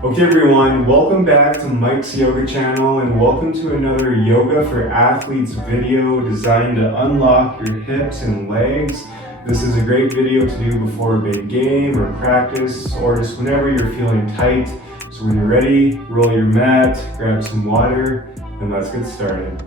Okay everyone, welcome back to Mike's Yoga channel and welcome to another Yoga for Athletes video designed to unlock your hips and legs. This is a great video to do before a big game or practice or just whenever you're feeling tight. So when you're ready, roll your mat, grab some water, and let's get started.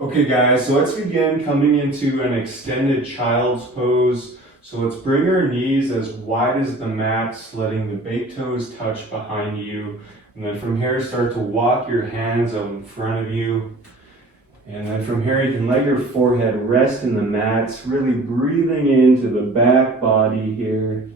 Okay guys, so let's begin coming into an extended child's pose. So let's bring our knees as wide as the mat, letting the big toes touch behind you. And then from here, start to walk your hands out in front of you. And then from here, you can let your forehead rest in the mat, really breathing into the back body here.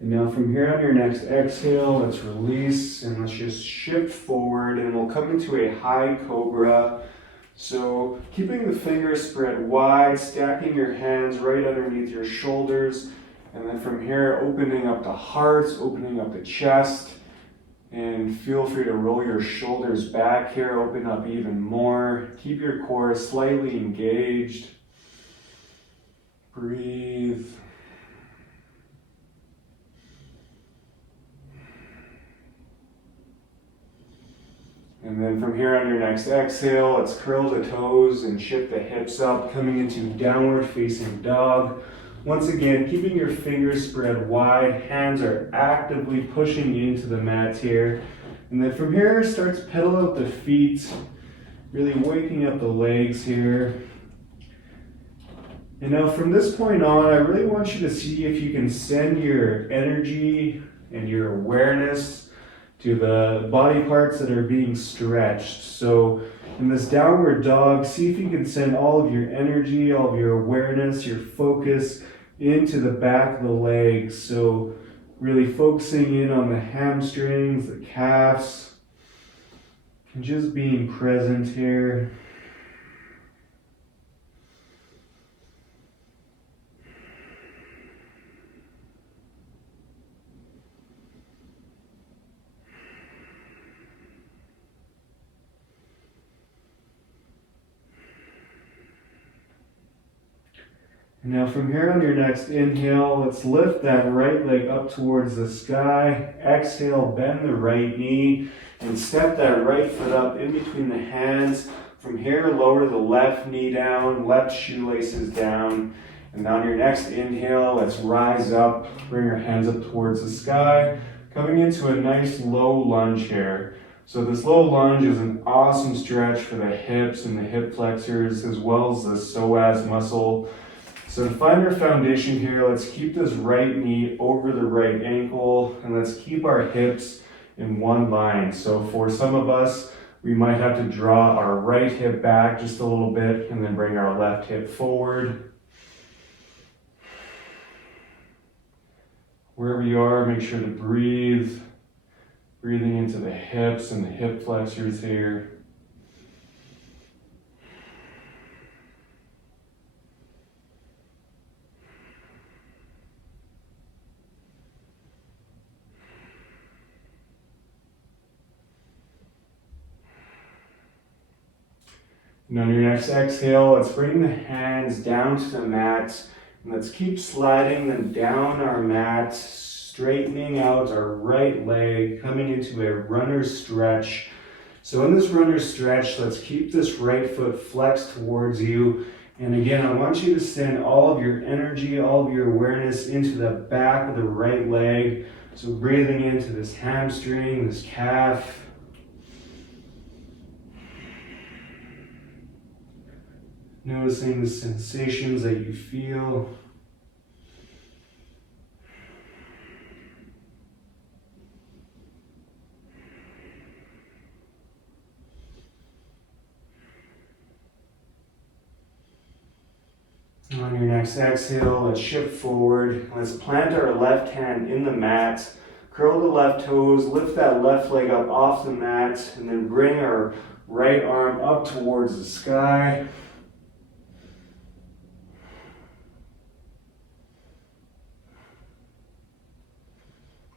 And now from here on your next exhale, let's release and let's just shift forward and we'll come into a high cobra. So keeping the fingers spread wide, stacking your hands right underneath your shoulders. And then from here, opening up the heart, opening up the chest. And feel free to roll your shoulders back here, open up even more. Keep your core slightly engaged. Breathe. And then from here on your next exhale, let's curl the toes and shift the hips up, coming into downward facing dog. Once again, keeping your fingers spread wide, hands are actively pushing into the mat here. And then from here, start to pedal out the feet, really waking up the legs here. And now from this point on, I really want you to see if you can send your energy and your awareness to the body parts that are being stretched. So in this downward dog, see if you can send all of your energy, all of your awareness, your focus into the back of the legs. So really focusing in on the hamstrings, the calves, and just being present here. Now from here on your next inhale, let's lift that right leg up towards the sky. Exhale, bend the right knee and step that right foot up in between the hands. From here, lower the left knee down, left shoelaces down. And on your next inhale, let's rise up, bring your hands up towards the sky, coming into a nice low lunge here. So this low lunge is an awesome stretch for the hips and the hip flexors, as well as the psoas muscle. So to find our foundation here, let's keep this right knee over the right ankle and let's keep our hips in one line. So for some of us, we might have to draw our right hip back just a little bit and then bring our left hip forward. Wherever you are, make sure to breathe. Breathing into the hips and the hip flexors here. And on your next exhale, let's bring the hands down to the mat. And let's keep sliding them down our mat, straightening out our right leg, coming into a runner stretch. So in this runner stretch, let's keep this right foot flexed towards you. And again, I want you to send all of your energy, all of your awareness into the back of the right leg. So breathing into this hamstring, this calf. Noticing the sensations that you feel. On your next exhale, let's shift forward. Let's plant our left hand in the mat. Curl the left toes, lift that left leg up off the mat, and then bring our right arm up towards the sky.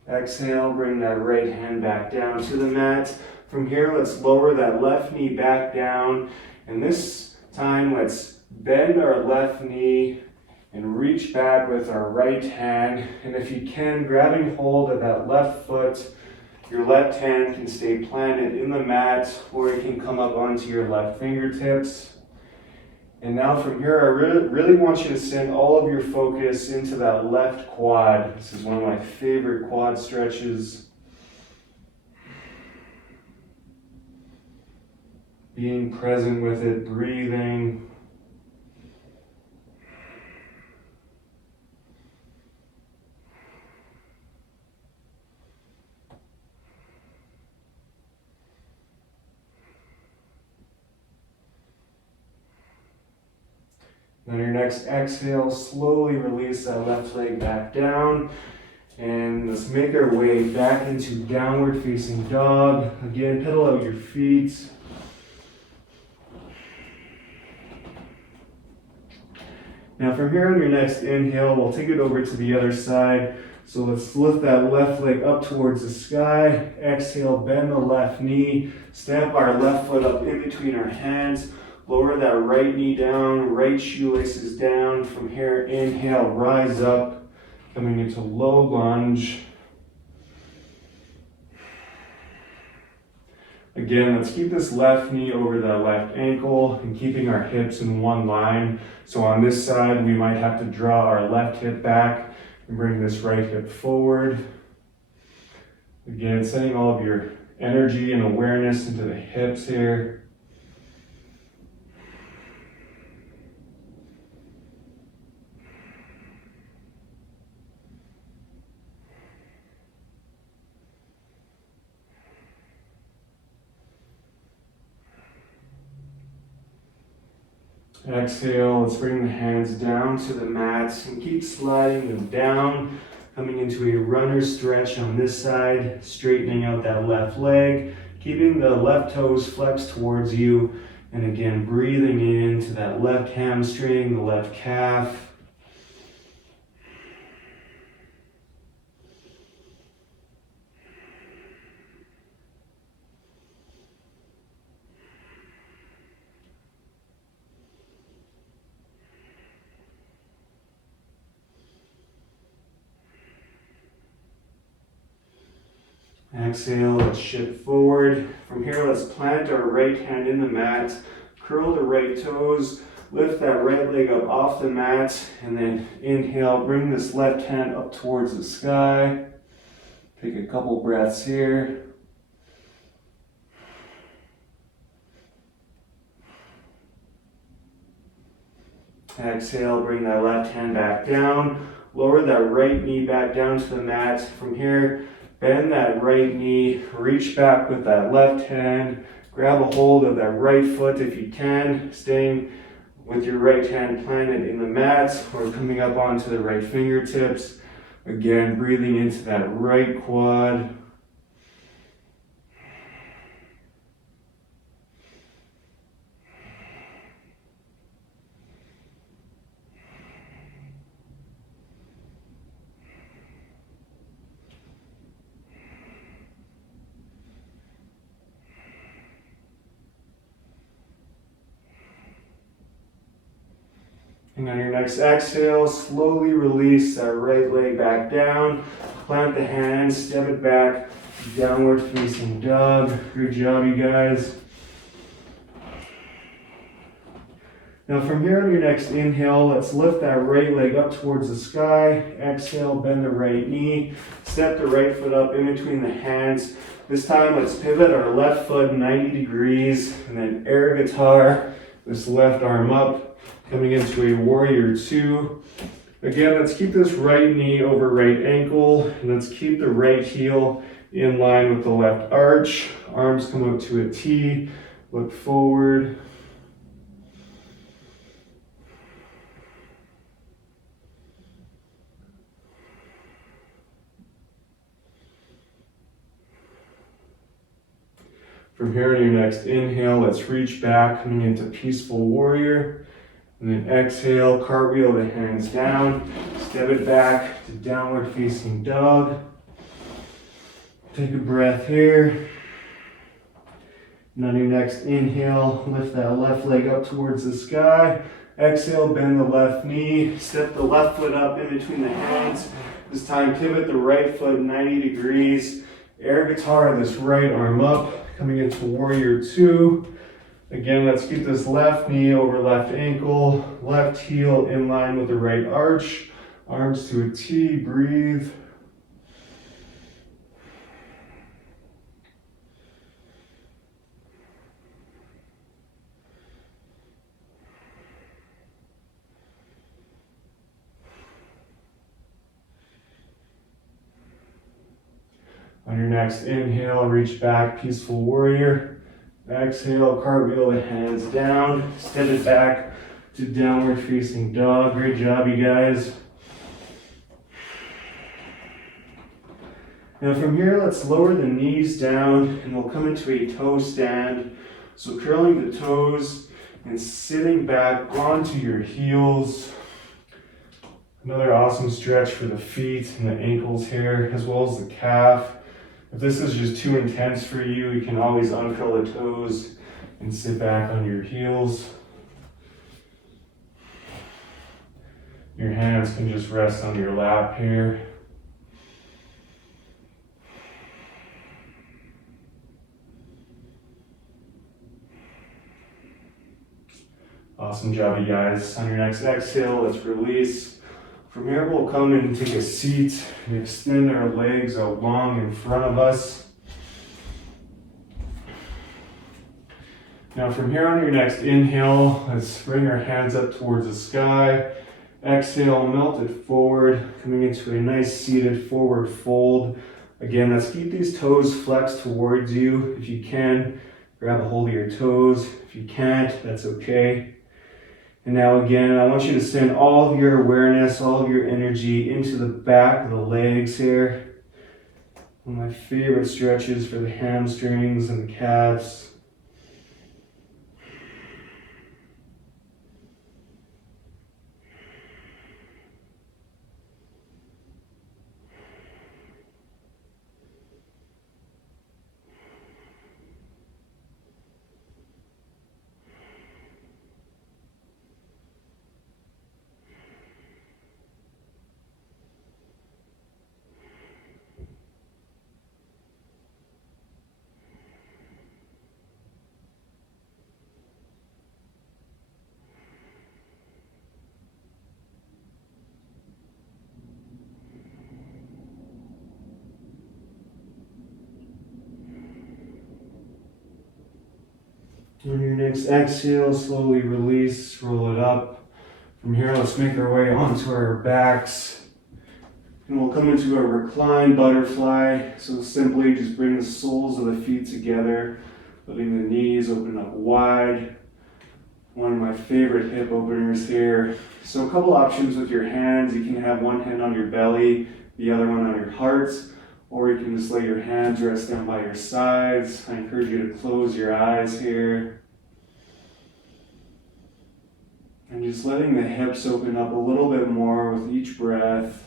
Exhale, bring that right hand back down to the mat. From here, let's lower that left knee back down. And this time, let's bend our left knee and reach back with our right hand. And if you can, grabbing hold of that left foot, your left hand can stay planted in the mat, or it can come up onto your left fingertips. And now from here, I really want you to send all of your focus into that left quad. This is one of my favorite quad stretches. Being present with it, breathing. On your next exhale, slowly release that left leg back down. And let's make our way back into downward facing dog. Again, pedal out your feet. Now from here on your next inhale, we'll take it over to the other side. So let's lift that left leg up towards the sky. Exhale, bend the left knee. Stamp our left foot up in between our hands. Lower that right knee down, right shoelaces down. From here, inhale, rise up, coming into low lunge. Again, let's keep this left knee over the left ankle and keeping our hips in one line. So on this side, we might have to draw our left hip back and bring this right hip forward. Again, sending all of your energy and awareness into the hips here. Exhale, let's bring the hands down to the mat and keep sliding them down, coming into a runner stretch on this side, straightening out that left leg, keeping the left toes flexed towards you, and again, breathing into that left hamstring, the left calf. Exhale, let's shift forward. From here, let's plant our right hand in the mat, curl the right toes, lift that right leg up off the mat, and then inhale, bring this left hand up towards the sky. Take a couple breaths here. Exhale, bring that left hand back down, lower that right knee back down to the mat. From here, bend that right knee, reach back with that left hand, grab a hold of that right foot if you can, staying with your right hand planted in the mat or coming up onto the right fingertips. Again, breathing into that right quad. And on your next exhale, slowly release that right leg back down. Plant the hands, step it back, downward facing dog. Good job, you guys. Now from here on your next inhale, let's lift that right leg up towards the sky. Exhale, bend the right knee. Step the right foot up in between the hands. This time, let's pivot our left foot 90 degrees and then air guitar this left arm up. Coming into a warrior two. Again, let's keep this right knee over right ankle, and let's keep the right heel in line with the left arch. Arms come out to a T, look forward. From here on your next inhale, let's reach back, coming into peaceful warrior. And then exhale, cartwheel the hands down, step it back to downward facing dog. Take a breath here. And on your next inhale, lift that left leg up towards the sky. Exhale, bend the left knee, step the left foot up in between the hands. This time, pivot the right foot 90 degrees. Air guitar this right arm up, coming into warrior two. Again, let's keep this left knee over left ankle, left heel in line with the right arch, arms to a T, breathe. On your next inhale, reach back, peaceful warrior. Exhale, cartwheel the hands down, step it back to downward facing dog. Great job, you guys. Now from here, let's lower the knees down and we'll come into a toe stand. So curling the toes and sitting back onto your heels. Another awesome stretch for the feet and the ankles here, as well as the calf. If this is just too intense for you, you can always uncurl the toes and sit back on your heels. Your hands can just rest on your lap here. Awesome job, you guys. On your next exhale, let's release. From here, we'll come and take a seat and extend our legs out long in front of us. Now from here on your next inhale, let's bring our hands up towards the sky. Exhale, melt it forward, coming into a nice seated forward fold. Again, let's keep these toes flexed towards you. If you can, grab a hold of your toes. If you can't, that's okay. And now again, I want you to send all of your awareness, all of your energy into the back of the legs here. One of my favorite stretches for the hamstrings and the calves. On your next exhale, slowly release, roll it up. From here, let's make our way onto our backs. And we'll come into a reclined butterfly. So simply just bring the soles of the feet together, letting the knees open up wide. One of my favorite hip openers here. So a couple options with your hands. You can have one hand on your belly, the other one on your heart, or you can just let your hands rest down by your sides. I encourage you to close your eyes here. And just letting the hips open up a little bit more with each breath.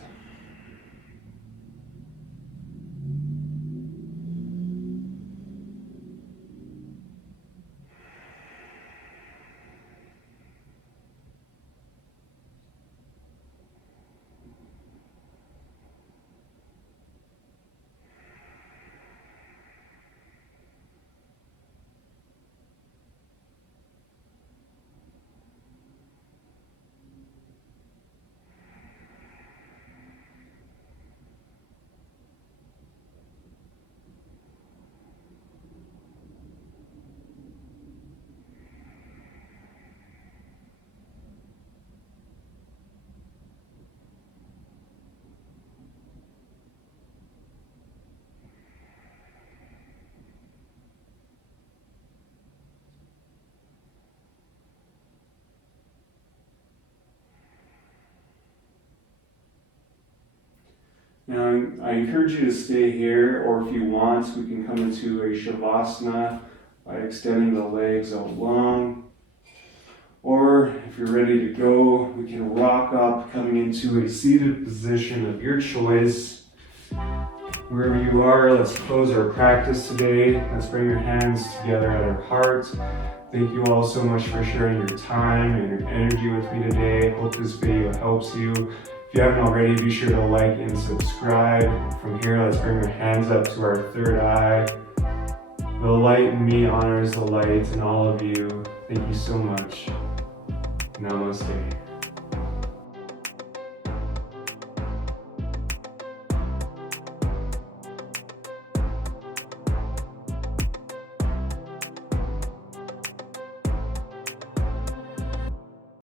Now, I encourage you to stay here, or if you want, we can come into a Shavasana, by extending the legs out long. Or if you're ready to go, we can rock up, coming into a seated position of your choice. Wherever you are, let's close our practice today. Let's bring your hands together at our heart. Thank you all so much for sharing your time and your energy with me today. Hope this video helps you. If you haven't already, be sure to like and subscribe. From here, let's bring our hands up to our third eye. The light in me honors the light in all of you. Thank you so much. Namaste.